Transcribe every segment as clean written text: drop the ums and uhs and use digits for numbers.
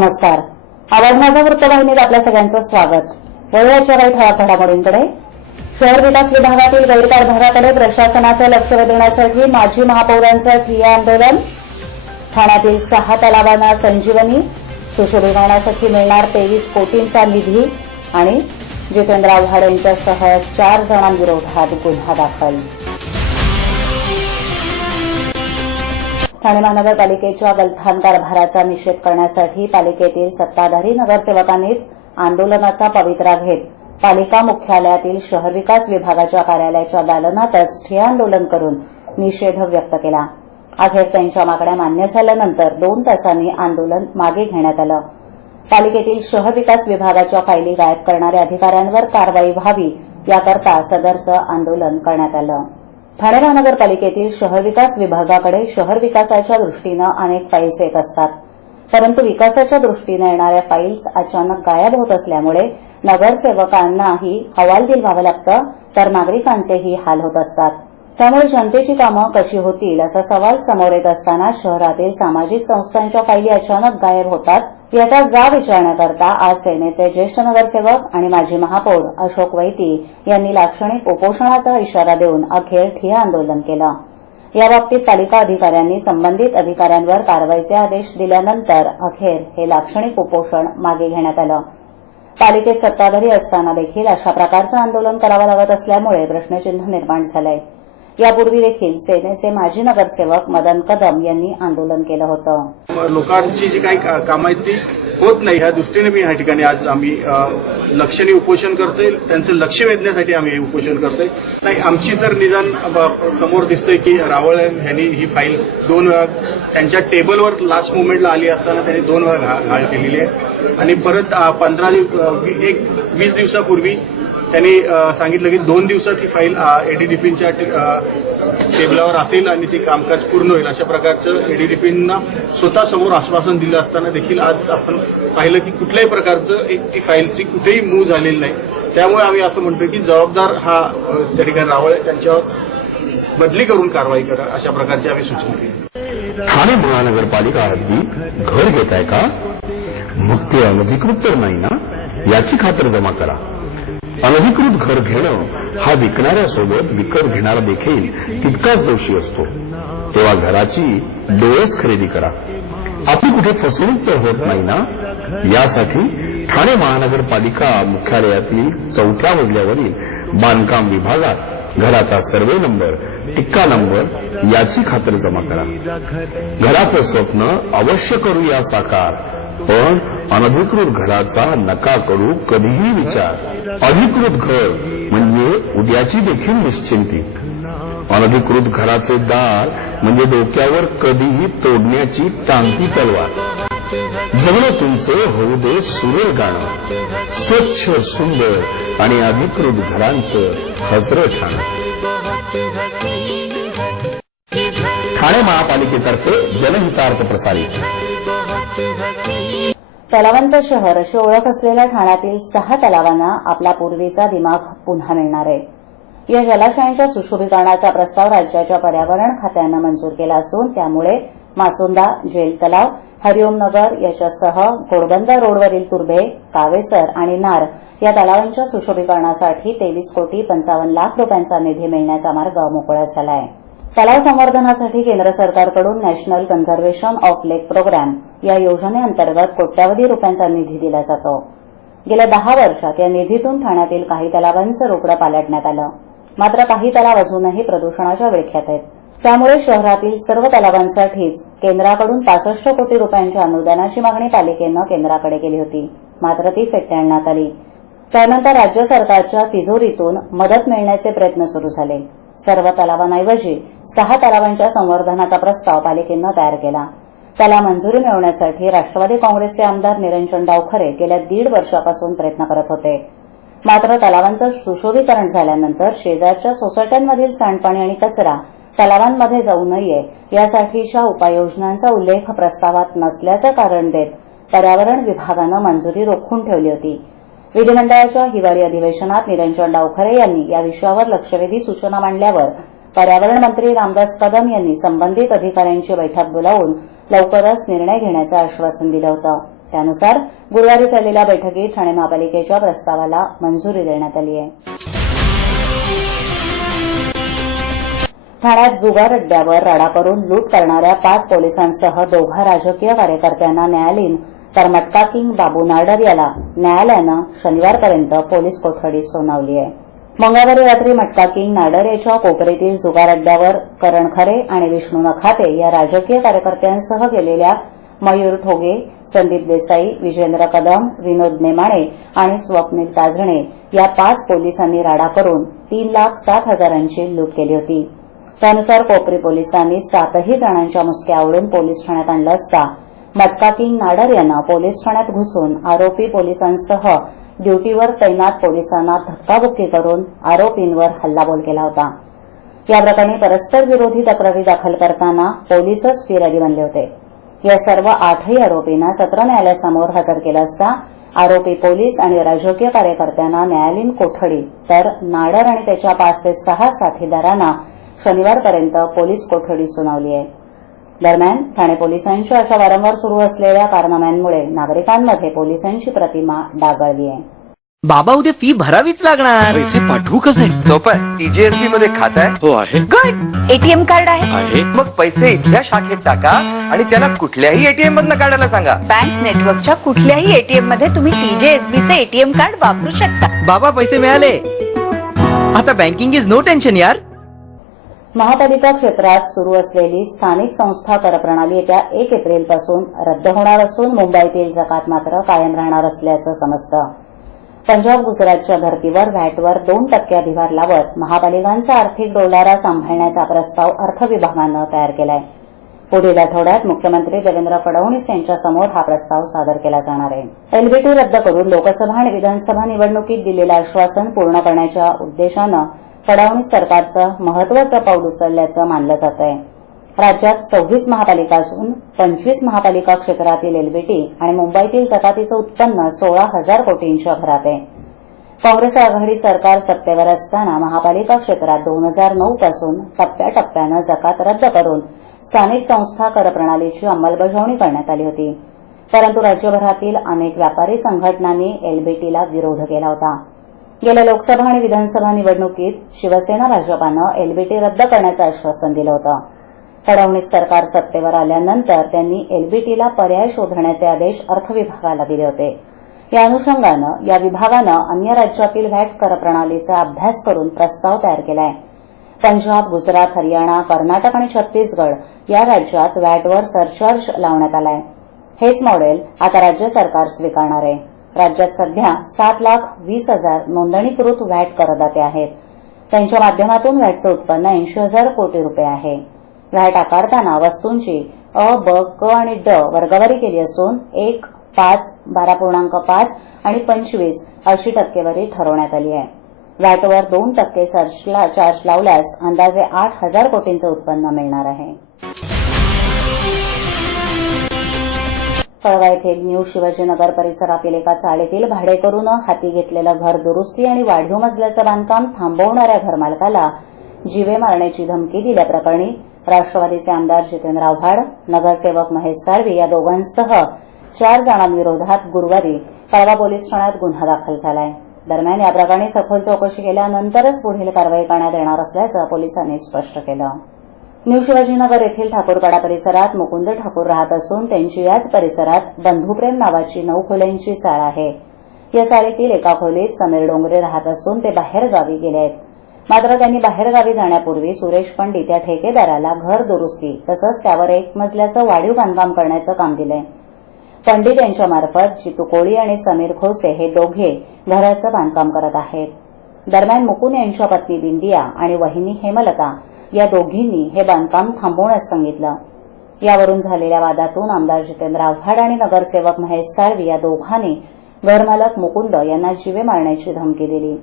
नमस्कार. आवाज माझा वृत्तवाहिनीत आपल्या सगळ्यांचं स्वागत. वळूयाच्या काही ठळक घडामोडींकडे. शहर विकास विभागातील गैरकारभाराकडे प्रशासनाचं लक्ष वेधण्यासाठी माजी महापौरांचं ठिय्या आंदोलन. ठाण्यातील 6 तलावांना संजीवनी, सुशोभीकरणासाठी मिळणार 23 कोटींचा निधी. आणि जितेंद्र आव्हाड यांच्यासह 4 जणांविरोधात गुन्हा दाखल. ठाणे महानगरपालिकेच्या गलथान कारभाराचा निषेध करण्यासाठी पालिकेतील सत्ताधारी नगरसेवकांनीच आंदोलनाचा पवित्रा घेत पालिका मुख्यालयातील शहर विकास विभागाच्या कार्यालयाच्या दालनातच ठिय्या आंदोलन करून निषेध व्यक्त केला. अखेर त्यांच्या मागण्या मान्य झाल्यानंतर 2 तासांनी आंदोलन मागे घेण्यात आलं. पालिकेतील शहर विकास विभागाच्या फायली गायब करणाऱ्या अधिकाऱ्यांवर कारवाई व्हावी याकरता सदरचं आंदोलन करण्यात आलं. ठाणे महानगरपालिकेतील शहर विकास विभागाकडे शहर विकासाच्या दृष्टीनं अनेक फाईल्स येत असतात, परंतु विकासाच्या दृष्टीनं येणाऱ्या फाईल्स अचानक गायब होत असल्यामुळे नगरसेवकांनाही हवालदिल व्हावं लागतं, तर नागरिकांचेही हाल होत असतात. त्यामुळे जनतेची कामं कशी होतील असा सवाल समोर येत असताना शहरातील सामाजिक संस्थांच्या फायली अचानक गायब होतात याचा जाब विचारण्याकरता आज सेनेचे ज्येष्ठ नगरसेवक आणि माजी महापौर अशोक वैती यांनी लाक्षणिक उपोषणाचा इशारा देऊन अखेर ठिय्या आंदोलन केलं. याबाबतीत पालिका अधिकाऱ्यांनी संबंधित अधिकाऱ्यांवर कारवाईचे आदेश दिल्यानंतर अखेर हे लाक्षणिक उपोषण मागे घेण्यात आलं. पालिकेत सत्ताधारी असताना देखील अशा प्रकारचं आंदोलन करावं लागत असल्यामुळे प्रश्नचिन्ह निर्माण झालंय. यापूर्वी देखील सेनेचे माजी नगरसेवक मदन कदम यांनी आंदोलन केलं होतं. लोकांची जी काही कामं आहेत ती होत नाही, ह्या दृष्टीने मी या ठिकाणी आज आम्ही लक्षणे उपोषण करतोय. त्यांचं लक्ष वेधण्यासाठी आम्ही हे उपोषण करतोय. नाही, आमची तर निदान समोर दिसतंय की रावळ यांनी ही फाईल 2 वेळा त्यांच्या टेबलवर लास्ट मोमेंटला आली असताना त्यांनी 2 वेळा घाळ केलेली आहे. आणि परत 20 दिवसापूर्वी त्यांनी सांगितलं की 2 दिवसात ही फाईल एडीडीपीच्या टेबलावर असेल आणि ते कामकाज पूर्ण होईल. अशा प्रकारचं एडीडीपींना स्वतः समोर आश्वासन दिलं असताना देखील आज आपण पाहिलं की कुठल्याही प्रकारचं ती फाईलची कुठेही मूव्ह झालेली नाही. त्यामुळे आम्ही असं म्हणतोय की जबाबदार हा त्या ठिकाणी रावळ त्यांच्यावर बदली करून कारवाई करा, अशा प्रकारची आम्ही सूचना केली. ठाणे महानगरपालिका हद्दीत घर घेताय का? मग ते अनधिकृत तर नाही ना, याची खातर जमा करा. अनधिकृत घर घेणं हा विकणाऱ्यासोबत विकत घेणारा देखील तितकाच दोषी असतो. तेव्हा घराची डोळस खरेदी करा. आपली कुठे फसवणूक तर होत नाही ना, यासाठी ठाणे महानगरपालिका मुख्यालयातील 4थ्या मजल्यावरील बांधकाम विभागात घराचा सर्वे नंबर, टिक्का नंबर याची खातर जमा करा. घराचं स्वप्न अवश्य करूया साकार, पण अनधिकृत घराचा नका करू कधीही विचार. अधिकृत घर म्हणजे उद्याची देखील निश्चिंती. अनधिकृत घराचे दार म्हणजे डोक्यावर कधीही तोडण्याची टांगती तलवार. जगणं तुमचं होऊ दे सुरेल गाणं, स्वच्छ सुंदर आणि अधिकृत घरांचं हजरं ठाणं. ठाणे महापालिकेतर्फे जनहितार्थ प्रसारित. तलावांचं शहर अशी ओळख असलेल्या ठाण्यातील 6 तलावांना आपला पूर्वीचा दिमाग पुन्हा मिळणार आहे. या जलाशयांच्या सुशोभीकरणाचा प्रस्ताव राज्याच्या पर्यावरण खात्यानं मंजूर केला असून त्यामुळे मासुंदा, जेल तलाव, हरिओम नगर याच्यासह घोडबंदर रोडवरील तुर्भे, कावेसर आणि नार या तलावांच्या सुशोभीकरणासाठी 23 कोटी 55 लाख रुपयांचा निधी मिळण्याचा मार्ग मोकळा झाला आहे. तलाव संवर्धनासाठी केंद्र सरकारकडून national conservation of lake programme या योजनेअंतर्गत कोट्यावधी रुपयांचा निधी दिला जातो. गेल्या 10 वर्षात या निधीतून ठाण्यातील काही तलावांचं रोकडं पालटण्यात आलं. मात्र काही तलाव अजूनही प्रदूषणाच्या विळख्यात आहेत. त्यामुळे शहरातील सर्व तलावांसाठीच केंद्राकडून 65 कोटी रुपयांच्या अनुदानाची मागणी पालिकेनं केंद्राकडे केली होती, मात्र ती फेटाळण्यात आली. त्यानंतर राज्य सरकारच्या तिजोरीतून मदत मिळण्याचे प्रयत्न सुरू झाले. सर्व तलावांऐवजी 6 तलावांच्या संवर्धनाचा प्रस्ताव पालिकेनं तयार केला. त्याला मंजुरी मिळवण्यासाठी राष्ट्रवादी काँग्रेसचे आमदार निरंजन डावखरे गेल्या 1.5 वर्षापासून प्रयत्न करत होते. मात्र तलावांचं सुशोभीकरण झाल्यानंतर शेजारच्या सोसायट्यांमधील सांडपाणी आणि कचरा तलावांमध्ये जाऊ नये यासाठीच्या उपाययोजनांचा उल्लेख प्रस्तावात नसल्याचं कारण देत पर्यावरण विभागानं मंजुरी रोखून ठेवली होती. विधिमंडळाच्या हिवाळी अधिवेशनात निरंजन डावखरे यांनी या विषयावर लक्षवेधी सूचना मांडल्यावर पर्यावरण मंत्री रामदास कदम यांनी संबंधित अधिकाऱ्यांची बैठक बोलावून लवकरच निर्णय घेण्याचं आश्वासन दिलं होतं. त्यानुसार गुरुवारी झालेल्या बैठकीत ठाणे महापालिकेच्या प्रस्तावाला मंजुरी देण्यात आली आहे. ठाण्यात जुगार अड्ड्यावर राडा करून लूट करणाऱ्या 5 पोलिसांसह 2 राजकीय कार्यकर्त्यांना न्यायालयीन तर मटका किंग बाबू नाडर याला न्यायालयानं शनिवारपर्यंत पोलीस कोठडी सुनावली आहे. मंगळवारी रात्री मटका किंग नाडर याच्या कोपरीतील जुगार अड्ड्यावर करण खरे आणि विष्णू नखाते या राजकीय कार्यकर्त्यांसह गेलेल्या मयूर ठोगे, संदीप देसाई, विजेंद्र कदम, विनोद नेमाणे आणि स्वप्नील ताजणे या 5 पोलिसांनी राडा करून 3,07,000ची लूट केली होती. त्यानुसार कोपरी पोलिसांनी 7ही जणांच्या मुसक्या आवळून पोलीस ठाण्यात आणलं असता मटका किंग नाडर यांना पोलीस ठाण्यात घुसून आरोपी पोलिसांसह ड्युटीवर तैनात पोलिसांना धक्काबुक्की करून आरोपींवर हल्लाबोल केला होता. या प्रकरणी परस्पर विरोधी तक्रारी दाखल करताना पोलीसच फिर्यादी बनले होते. या सर्व 8ही आरोपींना सत्र न्यायालयासमोर हजर केलं असता आरोपी पोलीस आणि राजकीय कार्यकर्त्यांना न्यायालयीन कोठडी तर नाडर आणि त्याच्या 5 ते 6 साथीदारांना शनिवारपर्यंत पोलीस कोठडी सुनावली आहे. दरम्यान ठाणे पोलिसांच्या अशा वारंवार सुरू असलेल्या कारनाम्यांमुळे नागरिकांमध्ये पोलिसांची प्रतिमा डागाळली आहे. बाबा उद्या फी भरावीच लागणार. पैसे पाठवू कसे? सोपं आहे. TJSB मध्ये खातं आहे. हो आहे. गुड. एटीएम कार्ड आहे. मग पैसे इथल्या शाखेत टाका आणि त्याला कुठल्याही एटीएम मधनं काढायला सांगा. बँक नेटवर्कच्या कुठल्याही एटीएम मध्ये तुम्ही TJSBचे एटीएम कार्ड वापरू शकता. बाबा पैसे मिळाले. आता बँकिंग इज नो टेन्शन यार. महापालिका क्षेत्रात सुरू असलेली स्थानिक संस्था कर प्रणाली येत्या 1 एप्रिलपासून रद्द होणार असून मुंबईतील जकात मात्र कायम राहणार असल्याचं समजतं. पंजाब गुजरातच्या धर्तीवर व्हॅटवर 2% अधिभार लावत महापालिकांचा आर्थिक डोलारा सांभाळण्याचा प्रस्ताव अर्थ विभागानं तयार केलाय. पुढील आठवड्यात मुख्यमंत्री देवेंद्र फडणवीस यांच्यासमोर हा प्रस्ताव सादर केला जाणार आहे. एलबीटी रद्द करून लोकसभा आणि विधानसभा निवडणुकीत दिलेलं आश्वासन पूर्ण करण्याच्या उद्देशानं फडणवीस सरकारचं महत्वाचं पाऊल उचलल्याचं मानलं जात आहे. राज्यात 26 महापालिका असून 25 महापालिका क्षेत्रातील एलबीटी आणि मुंबईतील जकातीचं उत्पन्न 16,000 कोटींच्या घरात आहे. काँग्रेस आघाडी सरकार सत्तेवर असताना महापालिका क्षेत्रात 2009 पासून टप्प्याटप्प्यानं जकात रद्द करून स्थानिक संस्था कर प्रणालीची अंमलबजावणी करण्यात आली होती. परंतु राज्यभरातील अनेक व्यापारी संघटनांनी एलबीटीला विरोध केला होता. गेल्या लोकसभा आणि विधानसभा निवडणुकीत शिवसेना भाजपानं एलबीटी रद्द करण्याचं आश्वासन दिलं होतं. फडणवीस सरकार सत्तेवर आल्यानंतर त्यांनी एलबीटीला पर्याय शोधण्याचे आदेश अर्थ विभागाला दिले होते. या अनुषंगानं या विभागानं अन्य राज्यातील व्हॅट कर प्रणालीचा अभ्यास करून प्रस्ताव तयार केलाय. पंजाब, गुजरात, हरियाणा, कर्नाटक आणि छत्तीसगड या राज्यात व्हॅटवर सरचार्ज लावण्यात आलाय. हेच मॉडेल आता राज्य सरकार स्वीकारणार आहे. राज्यात सध्या 7,20,000 नोंदणीकृत व्हॅट करदाते आहेत. त्यांच्या माध्यमातून व्हॅटचं उत्पन्न 80,000 कोटी रुपये आहे. व्हॅट आकारताना वस्तूंची अ, ब, क आणि ड वर्गवारी केली असून 1, 5, 12.5 आणि 25 अशी टक्केवारी ठरवण्यात आली आहे. व्हॅटवर 2% सरचार्ज लावल्यास अंदाजे 8,000 कोटींचं उत्पन्न मिळणार आहे. कळवा येथील न्यू शिवाजीनगर परिसरातील एका चाळीतील भाडेकरूनं हाती घेतलेलं घर दुरुस्ती आणि वाढीव मजल्याचं बांधकाम थांबवणाऱ्या घरमालकाला जीवे मारण्याची धमकी दिल्याप्रकरणी राष्ट्रवादीचे आमदार जितेंद्र आव्हाड, नगरसेवक महेश साळवी या दोघांसह 4 जणांविरोधात गुरुवारी कळवा पोलीस ठाण्यात गुन्हा दाखल झालाय. दरम्यान या प्रकरणी सखोल चौकशी केल्यानंतरच पुढील कारवाई करण्यात येणार असल्याचं पोलिसांनी स्पष्ट केलं. न्यू शिवाजीनगर येथील ठाकूरपाडा परिसरात मुकुंद ठाकूर राहत असून त्यांची याच परिसरात बंधुप्रेम नावाची 9 खोल्यांची चाळ आहे. या चाळीतील एका खोलीत समीर डोंगरे राहत असून ते बाहेरगावी गेले आहेत. मात्र त्यांनी बाहेरगावी जाण्यापूर्वी सुरेश पंडित या ठेकेदाराला घर दुरुस्ती तसंच त्यावर 1 मजल्याचं वाढीव बांधकाम करण्याचं काम दिलंय. पंडित यांच्यामार्फत जितू कोळी आणि समीर खोसे हे दोघे घराचं बांधकाम करत आहेत. दरम्यान मुकुंद यांच्या पत्नी बिंदिया आणि वहिनी हेमलता या दोघींनी हे बांधकाम थांबवण्यास सांगितलं. यावरून झालेल्या वादातून आमदार जितेंद्र आव्हाड आणि नगरसेवक महेश साळवी या दोघांनी घरमालक मुकुंद यांना जीवे मारण्याची धमकी दिली.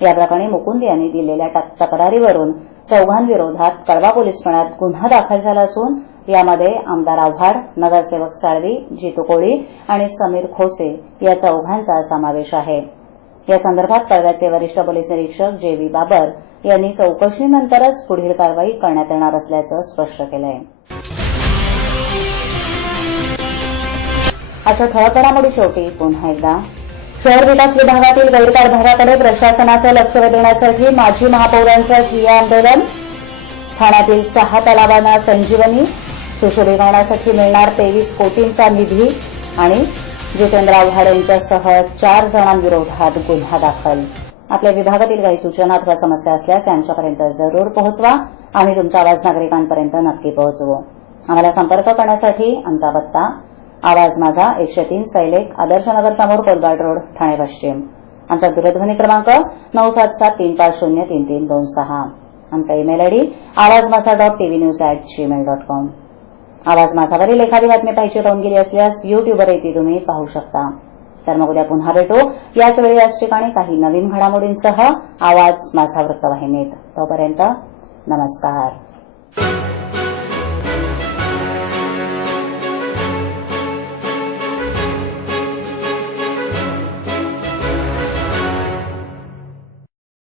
या प्रकरणी मुकुंद यांनी दिलेल्या तक्रारीवरून 4 जणांविरोधात कळवा पोलीस ठाण्यात गुन्हा दाखल झाला असून यामध्ये आमदार आव्हाड, नगरसेवक साळवी, जितू कोळी आणि समीर खोसे या 4 जणांचा समावेश आहे. या संदर्भात कळव्याचे वरिष्ठ पोलीस निरीक्षक जे.व्ही. बाबर यांनी चौकशीनंतरच पुढील कारवाई करण्यात येणार असल्याचं स्पष्ट केलं आहे. अशा ठळक घडामोडी शेवटी पुन्हा एकदा शहर विकास विभागातील गैरकारभाराकडे प्रशासनाचे लक्ष वेधण्यासाठी माजी महापौरांचं ठिय्या आंदोलन. ठाण्यातील 6 तलावांना संजीवनी, सुशोभीकरणासाठी मिळणार 23 कोटींचा निधी. आणि जितेंद्र आव्हाड यांच्यासह 4 जणांविरोधात गुन्हा दाखल. आपल्या विभागातील काही सूचना अथवा समस्या असल्यास आमच्यापर्यंत जरूर पोहोचवा. आम्ही तुमचा आवाज नागरिकांपर्यंत नक्की पोहोचवू. आम्हाला संपर्क करण्यासाठी आमचा पत्ता आवाज माझा 103 सैलेख आदर्शनगर समोर कोलबाड रोड ठाणे पश्चिम. आमचा दूरध्वनी क्रमांक 9773503326. आमचा ईमेल आयडी awazmaza.tvnews@gmail.com. आवाज माझावरील एखादी बातमी पाहिजे राहून गेली असल्यास युट्यूबवर ती तुम्ही पाहू शकता. तर मग उद्या पुन्हा भेटू याच वेळी याच ठिकाणी काही नवीन घडामोडींसह आवाज माझा वृत्तवाहिनीत. तोपर्यंत नमस्कार.